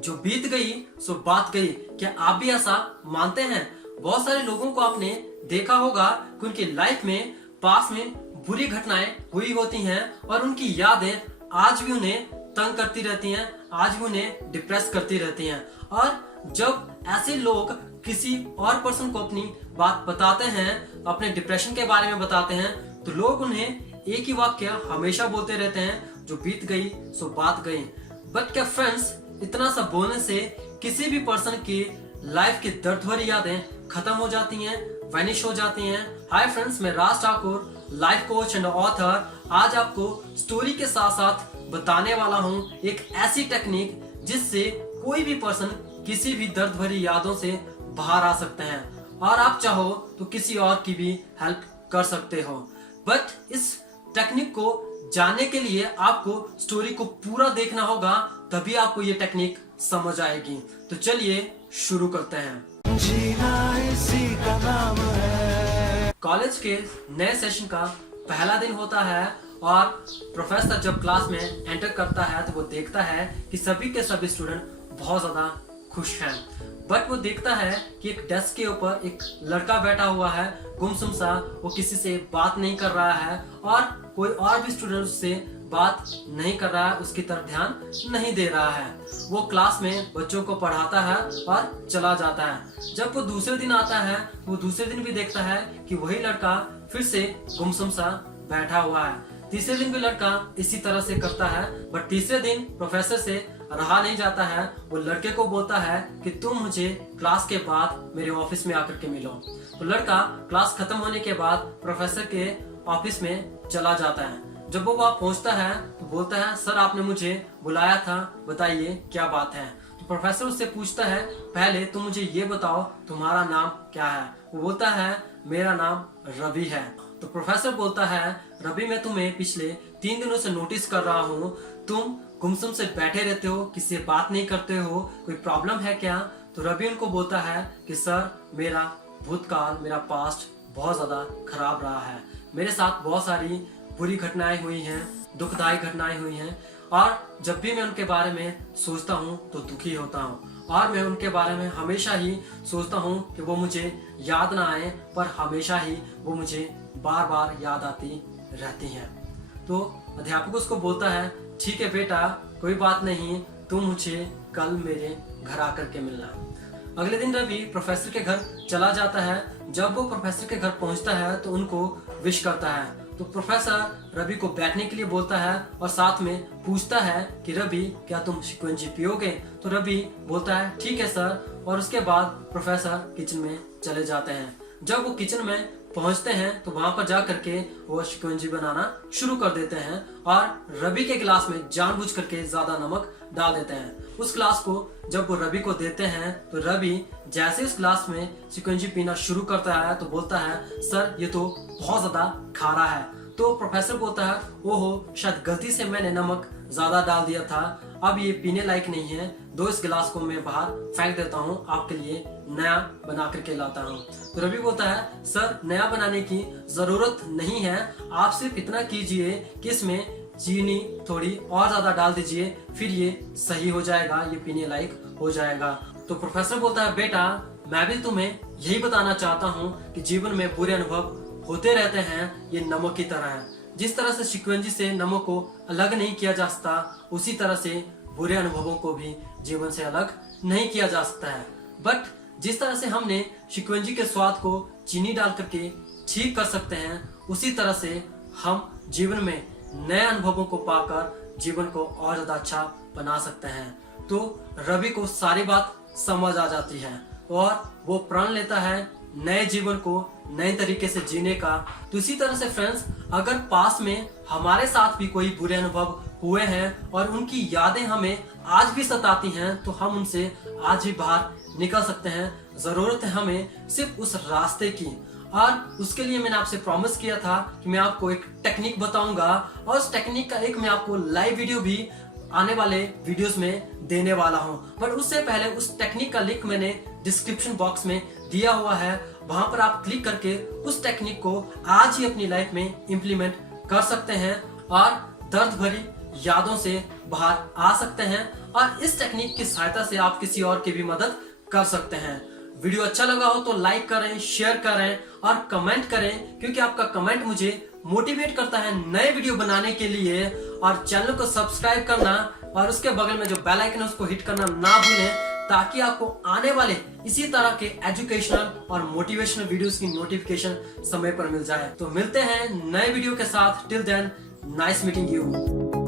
जो बीत गई सो बात गई। क्या आप भी ऐसा मानते हैं? बहुत सारे लोगों को आपने देखा होगा कि उनकी लाइफ में पास में बुरी घटनाएं हुई होती हैं और उनकी यादें आज भी उन्हें तंग करती रहती हैं, आज भी उन्हें डिप्रेस करती रहती हैं। और जब ऐसे लोग किसी और पर्सन को अपनी बात बताते हैं, अपने डिप्रेशन के बारे में बताते हैं, तो लोग उन्हें एक ही वाक्य हमेशा बोलते रहते हैं, जो बीत गई सो बात गई। बट क्या फ्रेंड्स, इतना सब बोलने से किसी भी पर्सन की लाइफ की दर्द भरी यादें खत्म हो जाती हैं, वैनिश हो जाती हैं? हाय फ्रेंड्स, मैं Raj Thakur, life coach and author, आज आपको स्टोरी के साथ साथ बताने वाला हूँ एक ऐसी टेक्निक जिससे कोई भी पर्सन किसी भी दर्द भरी यादों से बाहर आ सकते हैं और आप चाहो तो किसी और की भी हेल्प कर सकते हो। बट इस टेक्निक को जानने के लिए आपको स्टोरी को पूरा देखना होगा, तभी आपको ये टेक्निक समझ आएगी। तो चलिए शुरू करते हैं। जीना इसी का नाम है। कॉलेज के नए सेशन का पहला दिन होता है और प्रोफेसर जब क्लास में एंटर करता है तो वो देखता है कि सभी के सभी स्टूडेंट बहुत ज्यादा खुश हैं। बट वो देखता है कि एक डेस्क के ऊपर एक लड़का बैठा हुआ है, गुमसुम सा, वो किसी से बात नहीं कर रहा है और कोई और भी स्टूडेंट उससे बात नहीं कर रहा है, उसकी तरफ ध्यान नहीं दे रहा है। वो क्लास में बच्चों को पढ़ाता है और चला जाता है। जब वो दूसरे दिन आता है तो वो दूसरे दिन भी देखता है कि वही लड़का फिर से गुमसुम सा बैठा हुआ है। तीसरे दिन भी लड़का इसी तरह से करता है। बट तीसरे दिन प्रोफेसर से रहा नहीं जाता है, वो लड़के को बोलता है कि तुम मुझे क्लास के बाद मेरे ऑफिस में आकर के मिलो। तो लड़का क्लास खत्म होने के बाद प्रोफेसर के ऑफिस में चला जाता है। जब वो वहां पहुंचता है तो बोलता है, सर आपने मुझे बुलाया था, बताइए क्या बात है। तो प्रोफेसर उससे पूछता है, पहले तुम मुझे ये बताओ तुम्हारा नाम क्या है। वो बोलता है, मेरा नाम रवि है। तो प्रोफेसर बोलता है, रवि मैं तुम्हें पिछले 3 दिनों से नोटिस कर रहा हूँ, तुम गुमसुम से बैठे रहते हो, किसी से बात नहीं करते हो, कोई प्रॉब्लम है क्या? तो रवि उनको बोलता है कि सर मेरा भूतकाल, मेरा पास्ट बहुत ज्यादा खराब रहा है, मेरे साथ बहुत सारी बुरी घटनाएं हुई हैं, दुखदायी घटनाएं हुई हैं और जब भी मैं उनके बारे में सोचता हूँ तो दुखी होता हूँ और मैं उनके बारे में हमेशा ही सोचता हूँ कि वो मुझे याद ना आए, पर हमेशा ही वो मुझे बार बार याद आती रहती हैं। तो अध्यापक उसको बोलता है, ठीक है बेटा, कोई बात नहीं, तुम मुझे कल मेरे घर आकर के मिलना। अगले दिन रवि प्रोफेसर के घर चला जाता है। जब वो प्रोफेसर के घर पहुंचता है तो उनको विश करता है। तो प्रोफेसर रवि को बैठने के लिए बोलता है और साथ में पूछता है कि रवि क्या तुम शिकंजी पियोगे? तो रवि बोलता है ठीक है सर, और उसके बाद प्रोफेसर किचन में चले जाते हैं। जब वो किचन में पहुंचते हैं तो वहां पर जा करके वो शिकंजी बनाना शुरू कर देते हैं और रवि के गिलास में जानबूझ करके ज्यादा नमक डाल देते हैं। उस गिलास को जब वो रवि को देते हैं तो रवि जैसे उस गिलास में शिकंजी पीना शुरू करता है तो बोलता है, सर ये तो बहुत ज्यादा खारा है। तो प्रोफेसर बोलता है, ओहो शायद गलती से मैंने नमक ज्यादा डाल दिया था, अब ये पीने लायक नहीं है, दो इस गिलास को मैं बाहर फेंक देता हूँ, आपके लिए नया बना करके लाता हूँ। तो रवि बोलता है, सर नया बनाने की जरूरत नहीं है, आप सिर्फ इतना कीजिए कि इसमें चीनी थोड़ी और ज्यादा डाल दीजिए, फिर ये सही हो जाएगा, ये पीने लायक हो जाएगा। तो प्रोफेसर बोलता है, बेटा मैं भी तुम्हें यही बताना चाहता हूँ कि जीवन में बुरे अनुभव होते रहते हैं, ये नमक की तरह है। जिस तरह से शिकंजी से नमक को अलग नहीं किया जा सकता, उसी तरह से बुरे अनुभवों को भी जीवन से अलग नहीं किया जा सकता है। बट जिस तरह से हमने शिकंजी के स्वाद को चीनी डाल करके ठीक कर सकते हैं, उसी तरह से हम जीवन में नए अनुभवों को पाकर जीवन को और ज्यादा अच्छा बना सकते हैं। तो रवि को सारी बात समझ आ जाती है और वो प्रण लेता है नए जीवन को नए तरीके से जीने का। तो इसी तरह से फ्रेंड्स, अगर पास में हमारे साथ भी कोई बुरे अनुभव हुए हैं और उनकी यादें हमें आज भी सताती हैं, तो हम उनसे आज भी बाहर निकल सकते हैं। जरूरत है हमें सिर्फ उस रास्ते की, और उसके लिए मैंने आपसे प्रॉमिस किया था कि मैं आपको एक टेक्निक बताऊंगा और उस टेक्निक का एक मैं आपको लाइव वीडियो भी आने वाले वीडियोस में देने वाला हूं। बट उससे पहले उस टेक्निक का लिंक मैंने डिस्क्रिप्शन बॉक्स में दिया हुआ है, वहां पर आप क्लिक करके उस टेक्निक को आज ही अपनी लाइफ में इम्प्लीमेंट कर सकते हैं और दर्द भरी यादों से बाहर आ सकते हैं और इस टेक्निक की सहायता से आप किसी और की भी मदद कर सकते हैं। वीडियो अच्छा लगा हो तो लाइक करें, शेयर करें और कमेंट करें, क्योंकि आपका कमेंट मुझे मोटिवेट करता है नए वीडियो बनाने के लिए। और चैनल को सब्सक्राइब करना और उसके बगल में जो बेल आइकन है उसको हिट करना ना भूलें, ताकि आपको आने वाले इसी तरह के एजुकेशनल और मोटिवेशनल वीडियोस की नोटिफिकेशन समय पर मिल जाए। तो मिलते हैं नए वीडियो के साथ। Till then, nice meeting you.